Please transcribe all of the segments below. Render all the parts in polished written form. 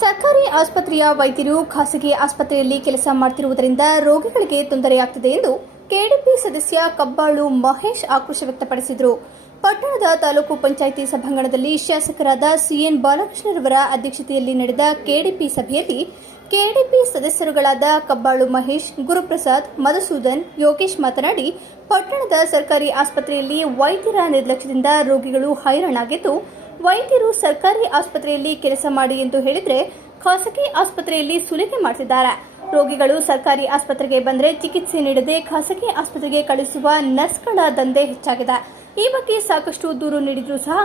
ಸರ್ಕಾರಿ ಆಸ್ಪತ್ರೆಯ ವೈದ್ಯರು ಖಾಸಗಿ ಆಸ್ಪತ್ರೆಯಲ್ಲಿ ಕೆಲಸ ಮಾಡುತ್ತಿರುವುದರಿಂದ ರೋಗಿಗಳಿಗೆ ತೊಂದರೆಯಾಗುತ್ತಿದೆ ಎಂದು ಕೆಡಿಪಿ ಸದಸ್ಯ ಕಬ್ಬಾಳು ಮಹೇಶ್ ಆಕ್ರೋಶ ವ್ಯಕ್ತಪಡಿಸಿದರು. ಪಟ್ಟಣದ ತಾಲೂಕು ಪಂಚಾಯಿತಿ ಸಭಾಂಗಣದಲ್ಲಿ ಶಾಸಕರಾದ ಸಿಎನ್ ಬಾಲಕೃಷ್ಣರವರ ಅಧ್ಯಕ್ಷತೆಯಲ್ಲಿ ನಡೆದ ಕೆಡಿಪಿ ಸಭೆಯಲ್ಲಿ ಕೆಡಿಪಿ ಸದಸ್ಯರುಗಳಾದ ಕಬ್ಬಾಳು ಮಹೇಶ್, ಗುರುಪ್ರಸಾದ್, ಮಧುಸೂದನ್, ಯೋಗೇಶ್ ಮಾತನಾಡಿ, ಪಟ್ಟಣದ ಸರ್ಕಾರಿ ಆಸ್ಪತ್ರೆಯಲ್ಲಿ ವೈದ್ಯರ ನಿರ್ಲಕ್ಷ್ಯದಿಂದ ರೋಗಿಗಳು ಹೈರಾಣಾಗಿದ್ದು, ವೈದ್ಯರು ಸರ್ಕಾರಿ ಆಸ್ಪತ್ರೆಯಲ್ಲಿ ಕೆಲಸ ಮಾಡಿ ಎಂದು ಹೇಳಿದರೆ ಖಾಸಗಿ ಆಸ್ಪತ್ರೆಯಲ್ಲಿ ಸುಲಿಗೆ ಮಾಡುತ್ತಿದ್ದಾರೆ. ರೋಗಿಗಳು ಸರ್ಕಾರಿ ಆಸ್ಪತ್ರೆಗೆ ಬಂದರೆ ಚಿಕಿತ್ಸೆ ನೀಡದೆ ಖಾಸಗಿ ಆಸ್ಪತ್ರೆಗೆ ಕಳುಹಿಸುವ ನರ್ಸ್ಗಳ ದಂಧೆ ಹೆಚ್ಚಾಗಿದೆ. ಈ ಬಗ್ಗೆ ಸಾಕಷ್ಟು ದೂರು ನೀಡಿದರೂ ಸಹ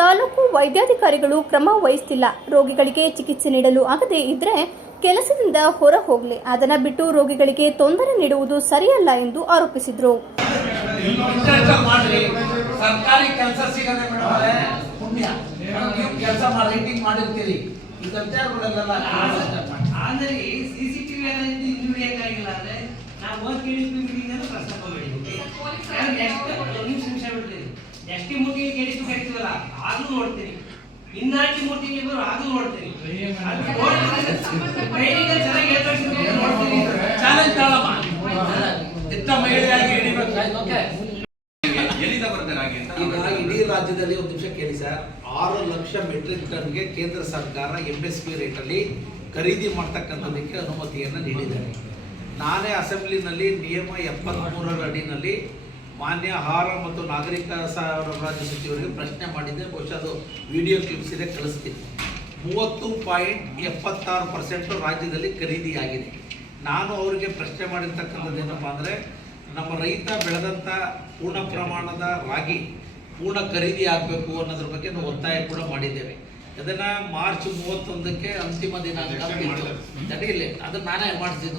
ತಾಲೂಕು ವೈದ್ಯಾಧಿಕಾರಿಗಳು ಕ್ರಮ ವಹಿಸುತ್ತಿಲ್ಲ. ರೋಗಿಗಳಿಗೆ ಚಿಕಿತ್ಸೆ ನೀಡಲು ಆಗದೇ ಇದ್ದರೆ ಕೆಲಸದಿಂದ ಹೊರ ಹೋಗಲಿ, ಅದನ್ನು ಬಿಟ್ಟು ರೋಗಿಗಳಿಗೆ ತೊಂದರೆ ನೀಡುವುದು ಸರಿಯಲ್ಲ ಎಂದು ಆರೋಪಿಸಿದರು. ಸರ್ಕಾರಿ ಕೆಲಸ ಸಿಗದೆ ಪುಣ್ಯ ನೀವು ಕೆಲಸ ಮಾಡಿರ್ತೀರಿ. ಈ ವಿಚಾರಗಳೆಲ್ಲ ಆದರೆ ಸಿಸಿಟಿವಿ ಎಲ್ಲ ಇದ್ದು ಬೇಕಾಗಿಲ್ಲ ಅಂದ್ರೆ ನಾವು ಪ್ರಶ್ನೆ ಎಷ್ಟಿ ಮೂರ್ತಿ ಕೆಡಿಪಿ ಕರಿತೀವಲ್ಲ ಆದ್ರೂ ನೋಡ್ತೀನಿ, ಇನ್ನಾಟಿ ಮೂರ್ತಿ ಆದ್ರೂ ನೋಡ್ತೀನಿ. ಚಾಲೆಂಜ್ ತಾಳಮ್ಮ ಎತ್ತ ಮಹಿಳೆಯಾಗಿ ಈಗ ಇಡೀ ರಾಜ್ಯದಲ್ಲಿ ಒಂದು ನಿಮಿಷ ಕೇಳಿ ಸರ್, 6 ಲಕ್ಷ ಮೆಟ್ರಿಕ್ ಟನ್ಗೆ ಕೇಂದ್ರ ಸರ್ಕಾರ MSP ರೇಟಲ್ಲಿ ಖರೀದಿ ಮಾಡ್ತಕ್ಕಂಥದಕ್ಕೆ ಅನುಮತಿಯನ್ನು ನೀಡಿದ್ದಾರೆ. ನಾನೇ ಅಸೆಂಬ್ಲಿನಲ್ಲಿ ನಿಯಮ 73ರ ಅಡಿನಲ್ಲಿ ಮಾನ್ಯ ಆಹಾರ ಮತ್ತು ನಾಗರಿಕ ಸರಬರಾಜು ಸಚಿವರಿಗೆ ಪ್ರಶ್ನೆ ಮಾಡಿದ್ದೆ. ಬಹುಶಃ ಅದು ವಿಡಿಯೋ ಕ್ಲಿಪ್ಸ್ ಇದೆ, ಕಳಿಸ್ತೀನಿ. 30.76% ರಾಜ್ಯದಲ್ಲಿ ಖರೀದಿಯಾಗಿದೆ. ನಾನು ಅವರಿಗೆ ಪ್ರಶ್ನೆ ಮಾಡಿರ್ತಕ್ಕಂಥದ್ದು ಏನಪ್ಪ ಅಂದರೆ, ನಮ್ಮ ರೈತ ಬೆಳೆದಂಥ ಪೂರ್ಣ ಪ್ರಮಾಣದ ರಾಗಿ ಪೂರ್ಣ ಖರೀದಿ ಆಗಬೇಕು ಅನ್ನೋದ್ರ ಬಗ್ಗೆ ನಾವು ಒತ್ತಾಯ ಕೂಡ ಮಾಡಿದ್ದೇವೆ. ಅದನ್ನ ಮಾರ್ಚ್ 31ಕ್ಕೆ ಅಂತಿಮ ದಿನಾಂಕ ತಡೆಯಿಲ್ಲ, ಅದನ್ನ ನಾನೇ ಮಾಡಿಸಿದ್ದು.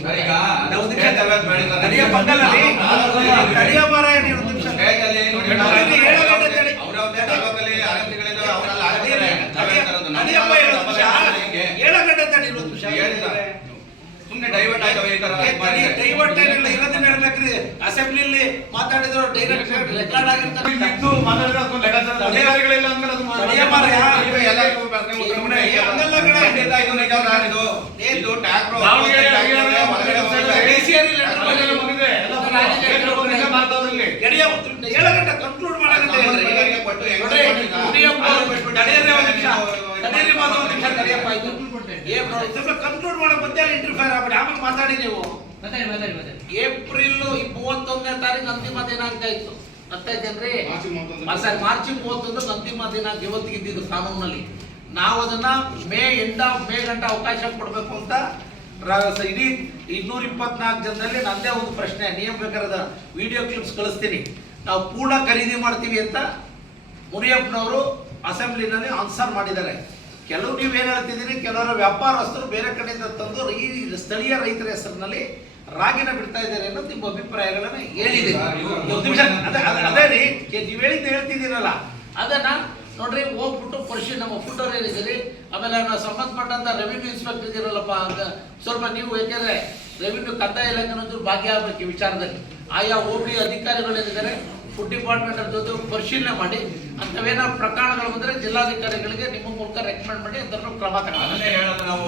ಅಸೆಂಬ್ಲಿಯಲ್ಲಿ ಮಾತಾಡಿದ್ರು ಡೈರೆಕ್ಟ್ ರೆಕಾರ್ಡ್ ಆಗಿರ್ತಾರೆ. ಕನ್ಕ್ಲೂಡ್ ಕನ್ಕ್ಲೂಡ್ ಮಾಡೋ ಮಧ್ಯೆ ಇಂಟರ್ಫಿಯರ್ ಆಗ್ಬಿಡಿ, ಆಮೇಲೆ ಮಾತಾಡಿ ನೀವು. ಏಪ್ರಿಲ್ 31ನೇ ತಾರೀಕು ಅಂತಿಮ ದಿನಾಂಕ ಇತ್ತು, ಗೊತ್ತಾಯ್ತೇನ್ರಿ? ಮಾರ್ಚ್ 31 ಅಂತಿಮ ದಿನಾಂಕ ಇವತ್ತಿಗೆ ಇದ್ದಿದ್ದು ಕಾನೂನಲ್ಲಿ. ನಾವು ಅದನ್ನ ಎಂಡ್ ಆಫ್ ಮೇ ಗಂಟ ಅವಕಾಶ ಕೊಡಬೇಕು ಅಂತ ಇಡೀ 224 ಜನದಲ್ಲಿ ನಂದೇ ಒಂದು ಪ್ರಶ್ನೆ, ನಿಯಮ ಬೇಕಾದ ವಿಡಿಯೋ ಕ್ಲಿಪ್ಸ್ ಕಳಿಸ್ತೀನಿ. ನಾವು ಪೂರ್ಣ ಖರೀದಿ ಮಾಡ್ತೀವಿ ಅಂತ ಮುನಿಯಪ್ಪನವರು ಅಸೆಂಬ್ಲಿನಲ್ಲಿ ಆನ್ಸರ್ ಮಾಡಿದ್ದಾರೆ. ಕೆಲವು ನೀವೇನು ಹೇಳ್ತಿದ್ದೀರಿ, ಕೆಲವರು ವ್ಯಾಪಾರಸ್ಥರು ಬೇರೆ ಕಡೆಯಿಂದ ತಂದು ಈ ಸ್ಥಳೀಯ ರೈತರ ಹೆಸರಿನಲ್ಲಿ ರಾಗಿನ ಬಿಡ್ತಾ ಇದ್ದಾರೆ ಅನ್ನೋದು ನಿಮ್ಮ ಅಭಿಪ್ರಾಯಗಳನ್ನ ಹೇಳಿದ್ದೀರಿ. ಅದೇ ರೀ ನೀವು ಹೇಳಿದ್ದು ಹೇಳ್ತಿದ್ದೀರಲ್ಲ, ಅದನ್ನ ನೋಡ್ರಿ ಹೋಗ್ಬಿಟ್ಟು ಪರಿಶೀಲನೆ ನಮ್ಮ ಫುಡ್ಡರ್ ಏನಿದ್ದೀರಿ, ಆಮೇಲೆ ನಾವು ಸಂಬಂಧಪಟ್ಟಂತ ರೆವಿನ್ಯೂ ಇನ್ಸ್ಪೆಕ್ಟರ್ ಇದ್ದೀರಲ್ಲಪ್ಪ, ಸ್ವಲ್ಪ ನೀವು ಯಾಕೆಂದ್ರೆ ರೆವಿನ್ಯೂ ಕಂದಾಯ ಇಲಾಖೆ ಭಾಗಿಯಾಗಬೇಕು ಈ ವಿಚಾರದಲ್ಲಿ. ಆಯಾ ಹೋಬಳಿ ಅಧಿಕಾರಿಗಳೇನಿದ್ದಾರೆ ಫುಡ್ ಡಿಪಾರ್ಟ್ಮೆಂಟ್ ಜೊತೆ ಪರಿಶೀಲನೆ ಮಾಡಿ ಅಂತವೇನಾದ್ರು ಪ್ರಕರಣಗಳು ಬಂದರೆ ಜಿಲ್ಲಾಧಿಕಾರಿಗಳಿಗೆ ನಿಮ್ಮ ಮೂಲಕ ರೆಕಮೆಂಡ್ ಮಾಡಿ ಅದನ್ನು ಕ್ರಮ ತಗೊಳ್ಳಿ.